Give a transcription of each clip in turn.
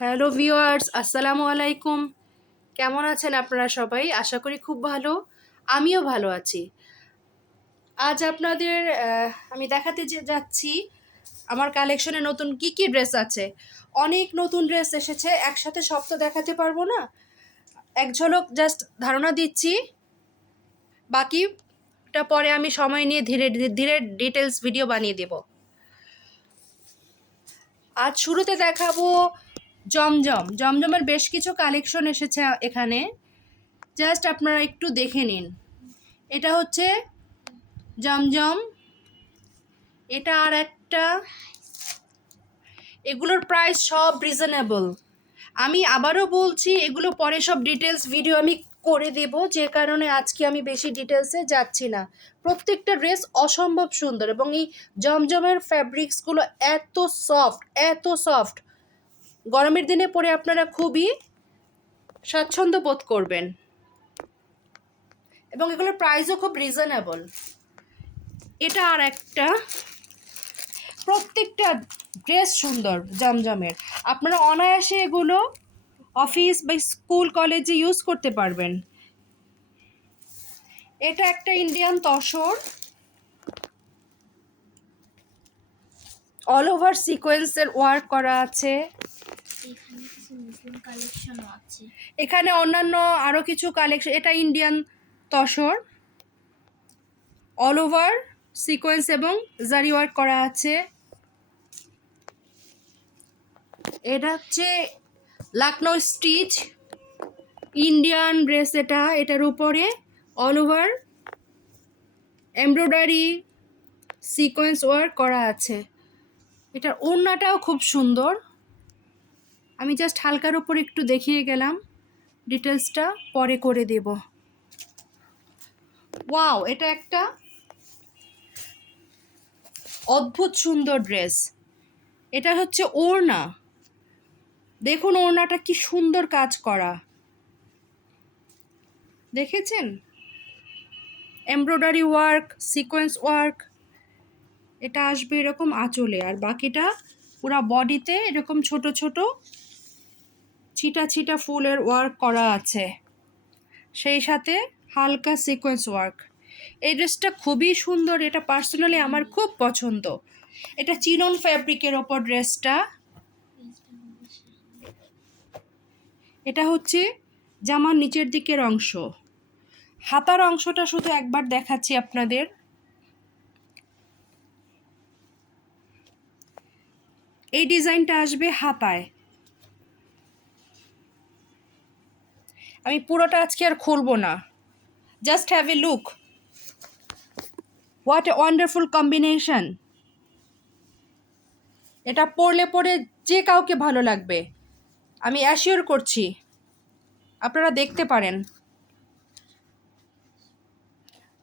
Hello viewers, আসসালামু আলাইকুম। কেমন আছেন আপনারা সবাই? আশা করি খুব ভালো। আমিও ভালো আছি। আজ আপনাদের আমি দেখাতে যাচ্ছি আমার কালেকশনে নতুন কি কি ড্রেস আছে। অনেক নতুন ড্রেস এসেছে, একসাথে সব তো দেখাতে পারবো না। এক ঝলক জাস্ট ধারণা দিচ্ছি, বাকিটা পরে আমি সময় নিয়ে ধীরে ধীরে ডিটেলস ভিডিও বানিয়ে দেব। আজ শুরুতে দেখাবো জমজমের বেশ কিছু কালেকশন এসেছে এখানে। জাস্ট আপনারা একটু দেখে নিন। এটা হচ্ছে জমজম, এটা আর একটা। এগুলোর প্রাইস সব রিজনেবল। আমি আবারও বলছি, এগুলো পরে সব ডিটেলস ভিডিও আমি করে দেব, যে কারণে আজকে আমি বেশি ডিটেলসে যাচ্ছি না। প্রত্যেকটা ড্রেস অসম্ভব সুন্দর এবং এই জমজমের ফ্যাব্রিক্সগুলো এত সফট, এত সফট, গরমের দিনে পরে আপনারা খুবই স্বাচ্ছন্দ্য বোধ করবেন এবং এগুলোর প্রাইসও খুব রিজনেবল। এটা আর একটা। প্রত্যেকটা ড্রেস সুন্দর জমজমের। আপনারা অনায়াসে এগুলো অফিস বা স্কুল কলেজে ইউজ করতে পারবেন। এটা একটা ইন্ডিয়ান তসর, অল ওভার সিকোয়েন্সের ওয়ার্ক করা আছে। এখানে কিছু মুসলিম কালেকশনও আছে। এখানে অন্যান্য আরও কিছু কালেকশন। এটা Indian tussar, all over sequence এবং জারি ওয়ার্ক করা আছে। এটা হচ্ছে লাকনো স্টিচ ইন্ডিয়ান ড্রেস। এটার উপরে all over embroidery sequence work করা আছে। এটার ওড়নাটাও খুব সুন্দর। আমি জাস্ট হালকার উপর একটু দেখিয়ে গেলাম, ডিটেলসটা পরে করে দেব। ওয়াও, এটা একটা অদ্ভুত সুন্দর ড্রেস। এটা হচ্ছে ওড়না। দেখুন ওড়নাটা কি সুন্দর কাজ করা, দেখেছেন? Embroidery work, sequence work. এটা আসবে এরকম আঁচলে, আর বাকিটা পুরা বডিতে এরকম ছোট ছোট ছিটা ছিটা ফুলের ওয়ার্ক করা আছে, সেই সাথে হালকা সিকোয়েন্স ওয়ার্ক। এই ড্রেসটা খুবই সুন্দর, এটা পার্সোনালি আমার খুব পছন্দ। এটা চিনন ফ্যাব্রিকের ওপর ড্রেসটা। এটা হচ্ছে জামার নিচের দিকের অংশ। হাতার অংশটা শুধু একবার দেখাচ্ছি আপনাদের। এই ডিজাইনটা আসবে হাতায়। আমি পুরোটা আজকে আর খুলবো না, just have a look. What a wonderful combination. এটা পরলে পরে যে কাউকে ভালো লাগবে, আমি অ্যাসিওর করছি। আপনারা দেখতে পারেন।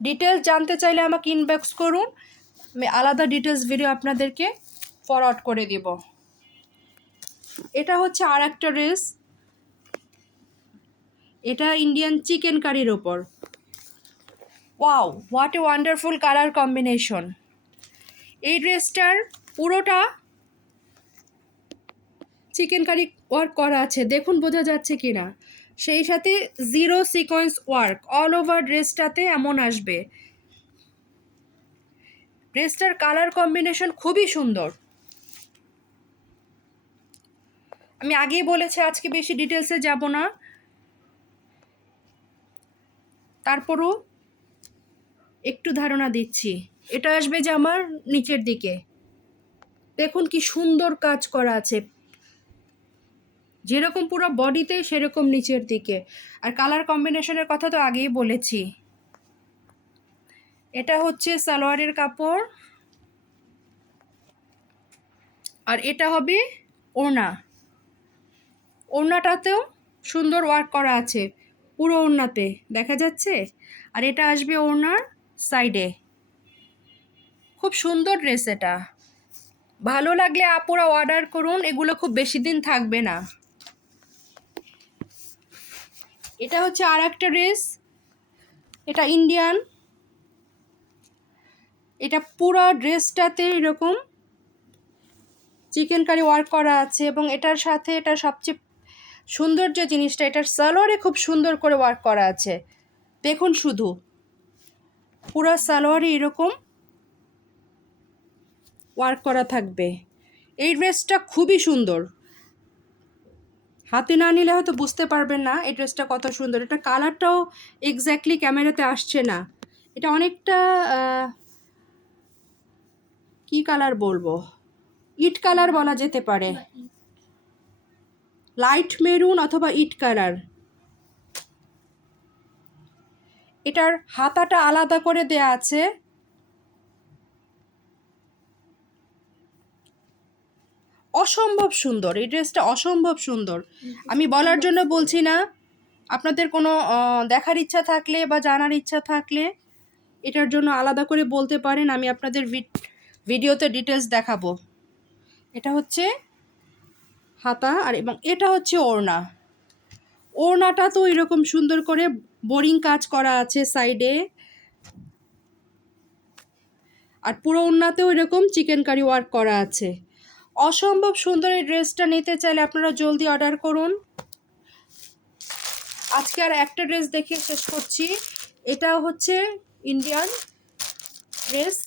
ডিটেলস জানতে চাইলে আমাকে ইনবক্স করুন, আমি আলাদা ডিটেলস ভিডিও আপনাদেরকে ফরওয়ার্ড করে দিব। এটা হচ্ছে আর একটা ড্রেস। এটা ইন্ডিয়ান চিকেন কারির ওপর। Wow, what a wonderful colour combination. এই ড্রেসটার পুরোটা চিকেন কারি ওয়ার্ক করা আছে, দেখুন বোঝা যাচ্ছে কি না। সেই সাথে zero sequence work all over ড্রেসটাতে এমন আসবে। ড্রেসটার কালার কম্বিনেশন খুবই সুন্দর। আমি আগেই বলেছি আজকে বেশি ডিটেলসে যাব না, তারপরও একটু ধারণা দিচ্ছি। এটা আসবে যে আমার নিচের দিকে, দেখুন কি সুন্দর কাজ করা আছে, যেরকম পুরো বডিতে সেরকম নিচের দিকে। আর কালার কম্বিনেশনের কথা তো আগেই বলেছি। এটা হচ্ছে সালোয়ারের কাপড়, আর এটা হবে ওড়না। ওড়নাটাতেও সুন্দর ওয়ার্ক করা আছে, পুরো ওড়নাতে দেখা যাচ্ছে। আর এটা আসবে ওড়নার সাইডে। খুব সুন্দর ড্রেস এটা। ভালো লাগলে আপুরা অর্ডার করুন, এগুলো খুব বেশি দিন থাকবে না। এটা হচ্ছে আর একটা ড্রেস। এটা ইন্ডিয়ান। এটা পুরো ড্রেসটাতে এরকম চিকেন কারি ওয়ার্ক করা আছে এবং এটার সাথে এটা সবচেয়ে সুন্দর যে জিনিসটা, এটার সালোয়ারে খুব সুন্দর করে ওয়ার্ক করা আছে। দেখুন শুধু পুরো সালোয়ারে এরকম ওয়ার্ক করা থাকবে। এই ড্রেসটা খুবই সুন্দর, হাতে না নিলে হয়তো বুঝতে পারবেন না এই ড্রেসটা কত সুন্দর। এটা কালারটাও এক্স্যাক্টলি ক্যামেরাতে আসছে না, এটা অনেকটা কি কালার বলবো, ইট কালার বলা যেতে পারে, লাইট মেরুন অথবা ইট কালার। এটার হাতাটা আলাদা করে দেয়া আছে, অসম্ভব সুন্দর এই ড্রেসটা, অসম্ভব সুন্দর। আমি বলার জন্য বলছি না, আপনাদের কোনো দেখার ইচ্ছা থাকলে বা জানার ইচ্ছা থাকলে এটার জন্য আলাদা করে বলতে পারেন, আমি আপনাদের ভিডিওতে ডিটেলস দেখাবো। এটা হচ্ছে হাতা আর এবং এটা হচ্ছে ওড়না। ওড়নাটা তো এরকম সুন্দর করে বোরিং কাজ করা আছে সাইডে, আর পুরো ওড়নাতেও এরকম চিকেন কারি ওয়ার্ক করা আছে। অসম্ভব সুন্দর এই ড্রেসটা নিতে চাইলে আপনারা জলদি অর্ডার করুন। আজকে আর একটা ড্রেস দেখে শেষ করছি, এটা হচ্ছে ইন্ডিয়ান ড্রেস।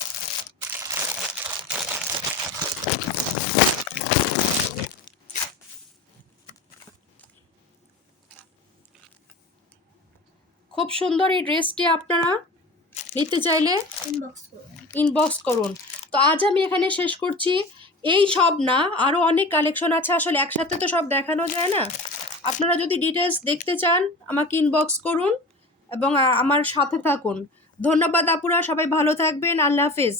খুব সুন্দর এই ড্রেসটি, আপনারা নিতে চাইলে ইনবক্স করুন। তো আজ আমি এখানে শেষ করছি। এই সব না, আরও অনেক কালেকশন আছে, আসলে একসাথে তো সব দেখানো যায় না। আপনারা যদি ডিটেলস দেখতে চান আমাকে ইনবক্স করুন এবং আমার সাথে থাকুন। ধন্যবাদ আপুরা, সবাই ভালো থাকবেন, আল্লাহ হাফেজ।